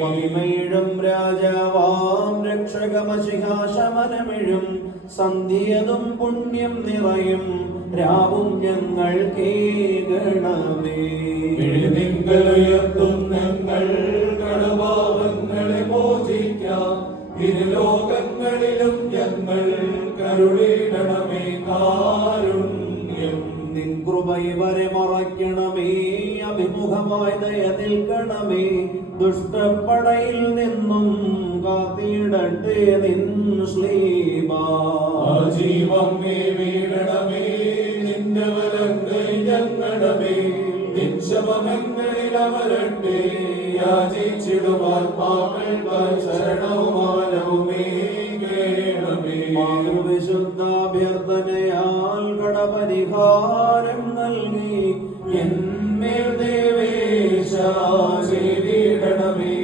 മഹിമയിഴും രാജാവാം രക്ഷകമശിഹാശമനമിഴും സന്ധ്യതും പുണ്യം നിറയും രാവും ഞങ്ങൾ കേൾക്കണമേ. തിങ്കളുയർത്തും ഞങ്ങൾ കടഭാവങ്ങളെ മോചിക്കാം. ഇരുലോകങ്ങളിലും ഞങ്ങൾ കരുളിടണമേ കാരുണ്യം. നിൻ കൃപ ഇവരെ മറയ്ക്കണമേ, അഭിമുഖമായി ദയ നിൽക്കണമേ. ദുഷ്ടപ്പടയിൽ നിന്നും കാത്തിടട്ടെ നിൻ ശ്ലീബാ. ജീവം വീടണമേ, നിന്റെ വലങ്കൈ ഞങ്ങളുടെ നിക്ഷമങ്ങളിൽ അമരട്ടെ. യാചിച്ചിടുമാത്മാക്കൾ ശരണവുമാനവുമേ കേണമേ. മാതൃവിശുദ്ധാഭ്യർത്ഥനയാൽ കടപരിഹാരം നൽകി എന്മേൽ ദേവേശ ചെയ്തിടണമേ.